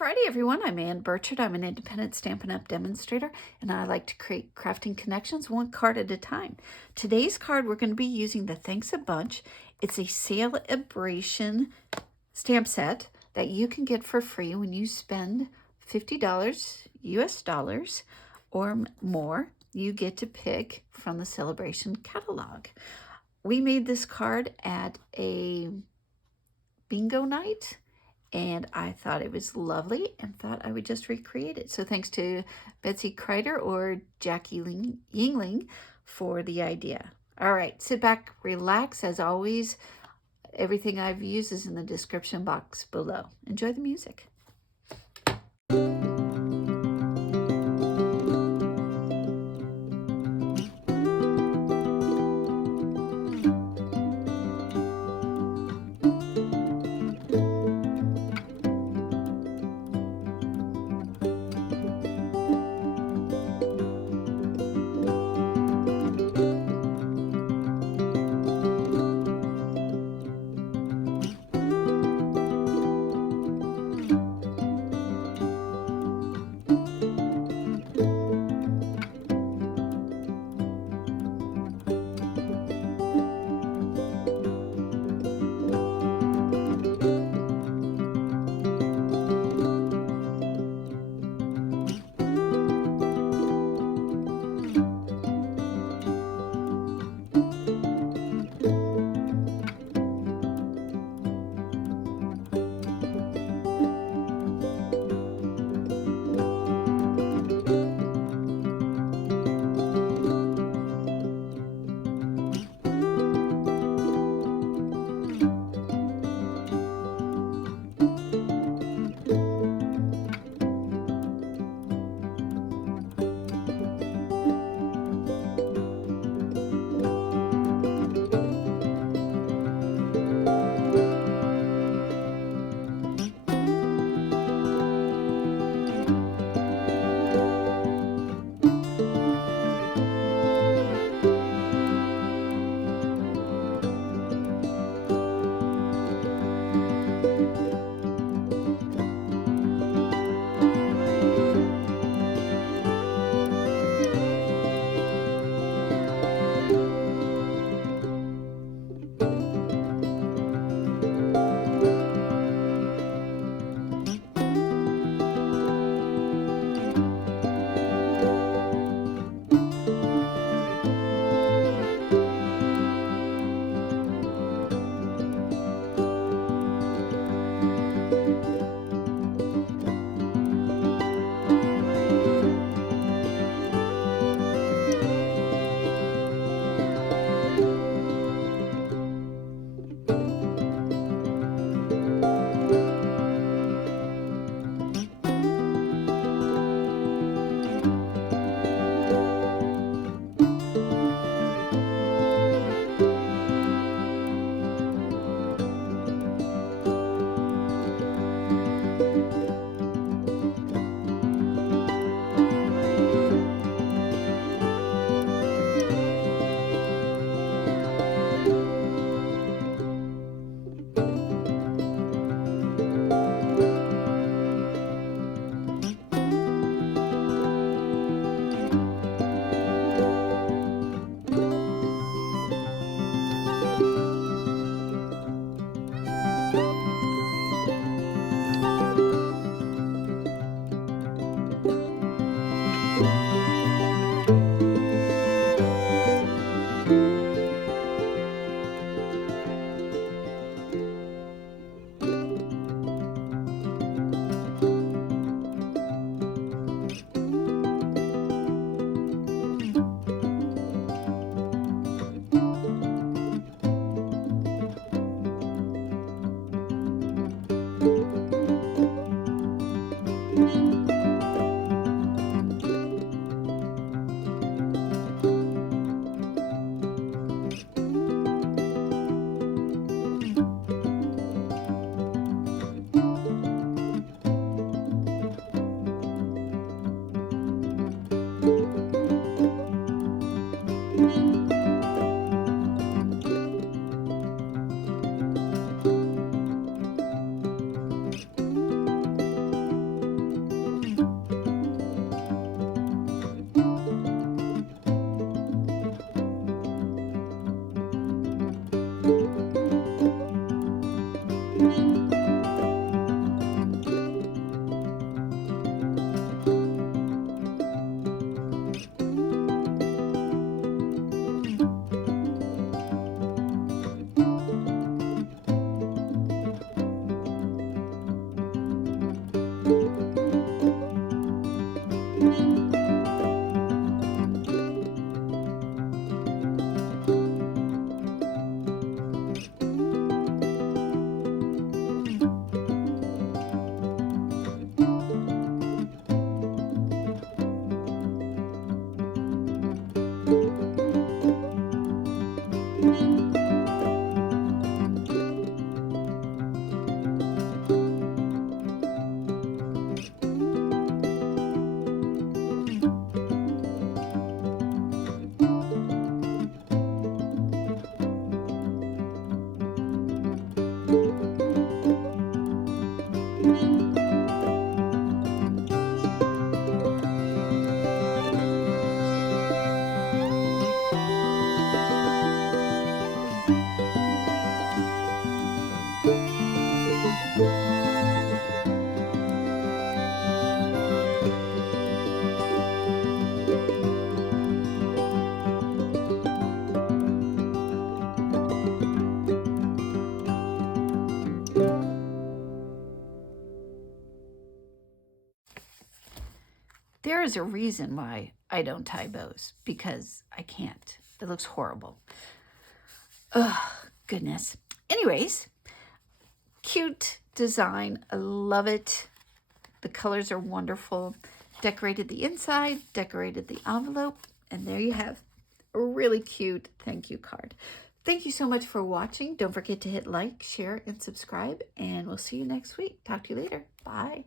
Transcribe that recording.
Friday, everyone. I'm Ann Burchard. I'm an independent Stampin' Up! Demonstrator, and I like to create crafting connections one card at a time. Today's card, we're going to be using the Thanks a Bunch. It's a celebration stamp set that you can get for free when you spend $50 US dollars or more. You get to pick from the celebration catalog. We made this card at a bingo night, and I thought it was lovely and thought I would just recreate it. So thanks to Betsy Kreider or Jackie Yingling for the idea. All right, sit back, relax. As always, everything I've used is in the description box below. Enjoy the music. There is a reason why I don't tie bows, because I can't. It looks horrible. Oh, goodness. Anyways, cute design. I love it. The colors are wonderful. Decorated the inside, decorated the envelope, and there you have a really cute thank you card. Thank you so much for watching. Don't forget to hit like, share, and subscribe, and we'll see you next week. Talk to you later. Bye.